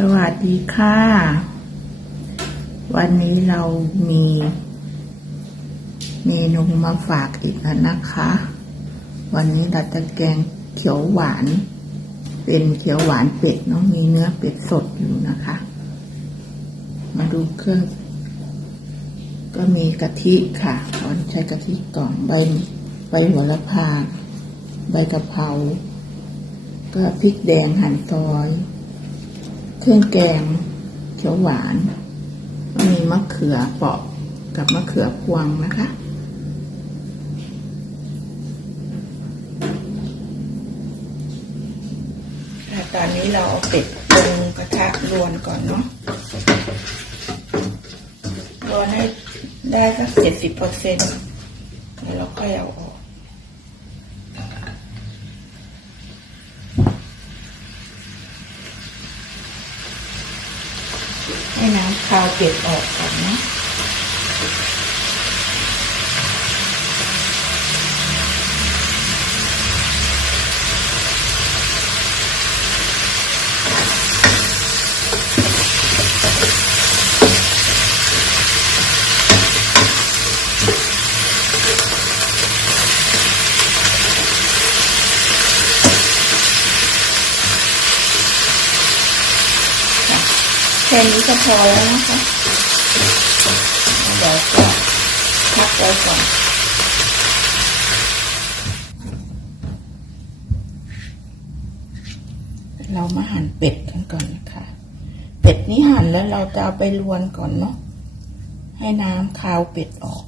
สวัสดีค่ะ วันนี้เรามีเมนูมาฝากอีกแล้วนะคะ วันนี้เราจะแกงเขียวหวาน เป็นเขียวหวานเป็ดเนาะมีเนื้อเป็ดสดอยู่นะคะ มาดูเครื่อง ก็มีกะทิค่ะตอนใช้กะทิก่อนใบใบหัวละพาใบกะเพราก็พริกแดงหั่นซอย เครื่องแกงเขียวหวานมีมะเขือเปราะกับมะเขือพวงนะคะ ตอนนี้เราเอาเป็ดลงกระทะรวนก่อนเนาะรวนให้ได้สักเจ็ดสิบเปอร์เซ็นต์แล้วเราค่อยเอาออก ให้น้ำคาวเป็ดออกก่อนนะ ค่นี้ก็พอแล้วนะคะเดี๋ยวก็พักไว้ก่อนเรามาหั่นเป็ดกันก่อนนะคะ เป็ดนี้หั่นแล้วเราจะเอาไปลวนก่อนเนาะให้น้ำคาวเป็ดออก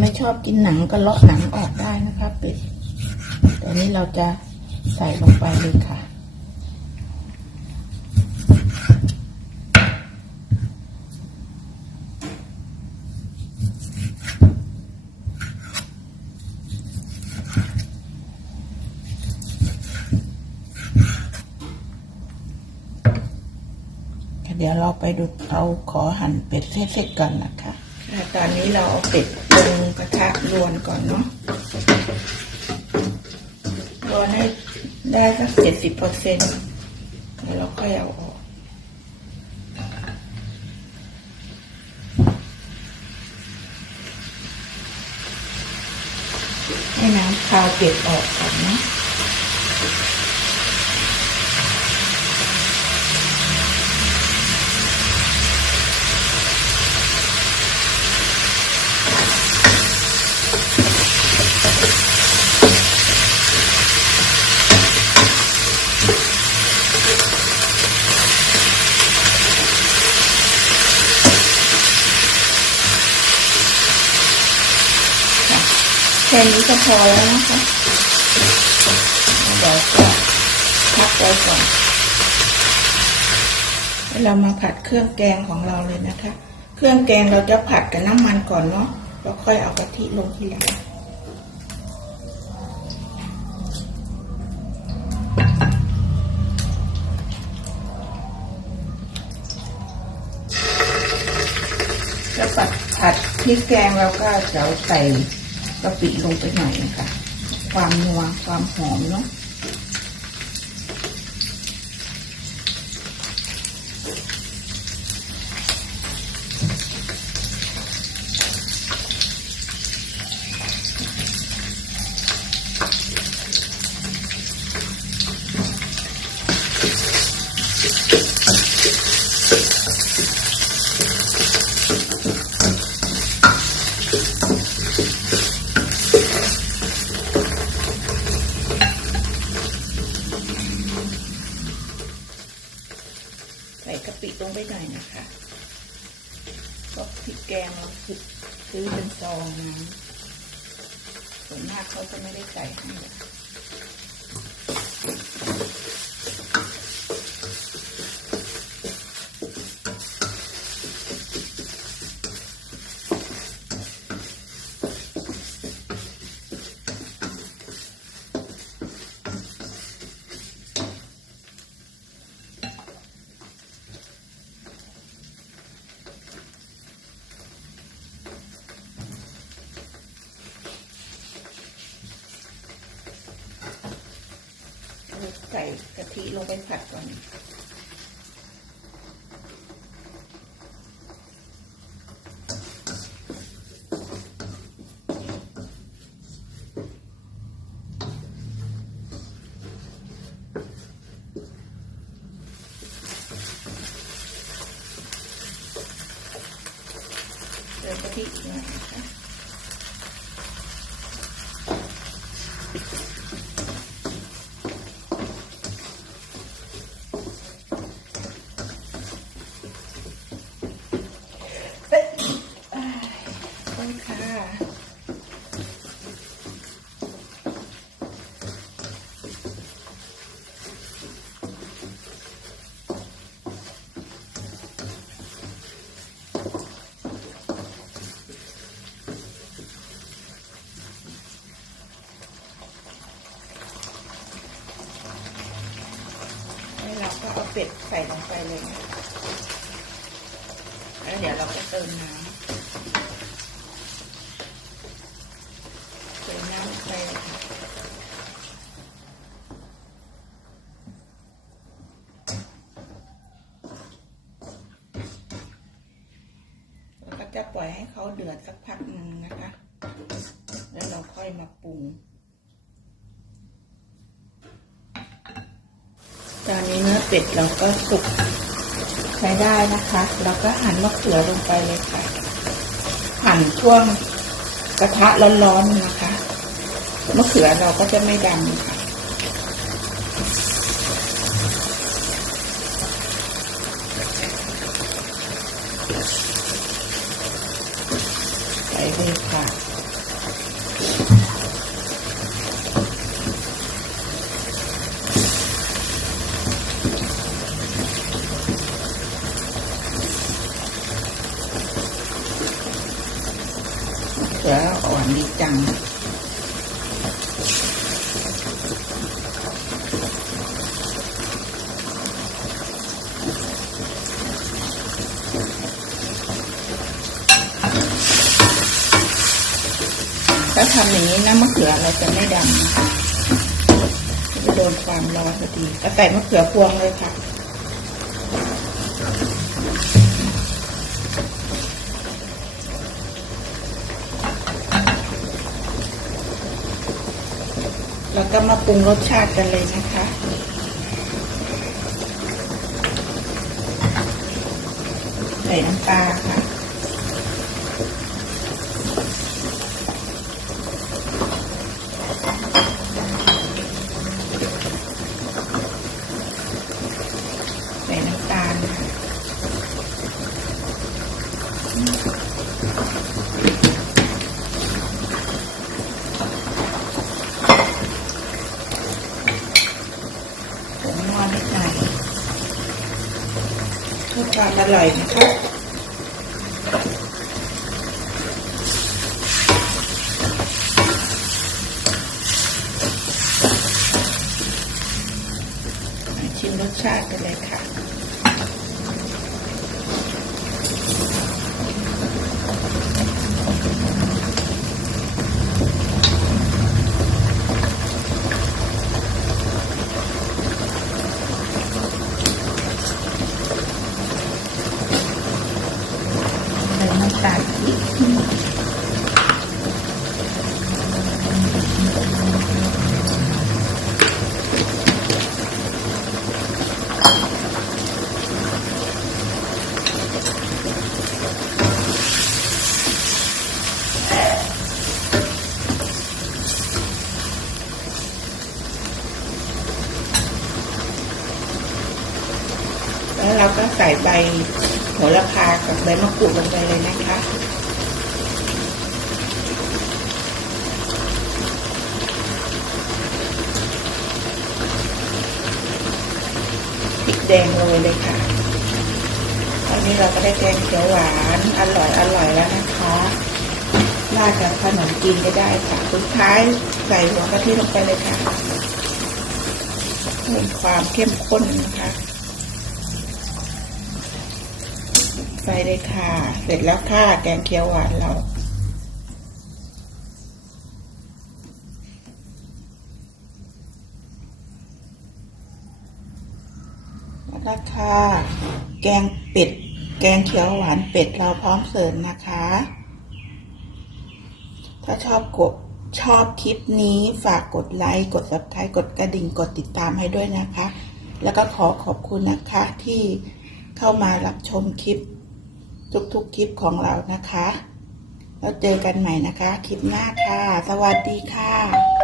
ไม่ชอบกินหนังก็เลาะหนังออกได้นะคะเป็ดแต่นี้เราจะใส่ลงไปเลยค่ะ เดี๋ยวเราไปดูเอาขอหั่นเป็ดเส้นๆก่อนนะคะ ตอนนี้เราเอาเป็ด ลงกระทะรวนก่อนเนาะรวนให้ได้สักเจ็ดสิบเปอร์เซ็นต์แล้วเราค่อยเอาออกให้น้ำคาวเก็บออกก่อนนะ แค่นี้ก็พอแล้วนะคะเดี๋ยวก็พักไว้ก่อนแล้วเรามาผัดเครื่องแกงของเราเลยนะคะ เครื่องแกงเราจะผัดกับน้ำมันก่อนเนาะแล้วค่อยเอากะทิลงทีหลังแล้วผัดผัดพริกแกงเราก็จะใส่ กะปิลงไปหน่อยนะคะความนัวความหอมเนาะ ใส่กะปิลงไปหน่อยนะคะก็พริกแกงเราซื้อซื้อเป็นซองนะ ส่วนมากเขาจะไม่ได้ใส่ให้ ส่กะทิลงไปผัดก่อน เติมกะทิอีกหน่อยนะคะเอ้ยอ้ายขอบคุณค่ะแล้วเราก็เอาเป็ด ใส่ลงไปเลยนะแล้วเดี๋ยวเราก็เติมน้ำ เติมน้ำไปเลยค่ะแล้วก็จะปล่อยให้เขาเดือดสักพักหนึ่งนะคะ แล้วเราค่อยมาปรุง ตอนนี้ เป็ดเราก็สุกใช้ได้นะคะเราก็หั่นมะเขือลงไปเลยค่ะ หั่นช่วงกระทะร้อนๆนะคะ มะเขือเราก็จะไม่ดำค่ะใส่เลยค่ะ เขืออ่อนดีจังถ้าทำอย่างนี้นะมะเขือเราจะไม่ดำจะโดนความร้อนพอดีก็ใส่มะเขือพวงเลยค่ะ แล้วก็มาปรุงรสชาติกันเลยนะคะใส่น้ำปลาค่ะ ใส่น้ำตาลค่ะผงนวดนิดหน่อยเพื่อความอ ร่อยนะคะชิมรสชาติกันเลยค่ะ ใส่น้ำตาลอีกแล้วเราก็ใส่ใบโหระพากับใบมะกรูดลงไปเลยนะคะ พริกแดงโรยเลยค่ะตอนนี้เราก็ได้แกงเขียวหวานอร่อยอร่อยแล้วนะคะราดกับขนมจีนก็ได้ค่ะสุดท้ายใส่หัวกะทิลงไปเลยค่ะเพิ่มความเข้มข้นนะคะ ใส่เลยค่ะ เสร็จแล้วค่ะ แกงเขียวหวานเราราคาแกงเป็ด แกงเขียวหวานเป็ดเราพร้อมเสิร์ฟนะคะ ถ้าชอบกดชอบคลิปนี้ฝากกดไลค์กด subscribe กดกระดิ่งกดติดตามให้ด้วยนะคะ แล้วก็ขอขอบคุณนะคะที่เข้ามารับชมคลิป ทุกๆคลิปของเรานะคะ แล้วเจอกันใหม่นะคะ คลิปหน้าค่ะ สวัสดีค่ะ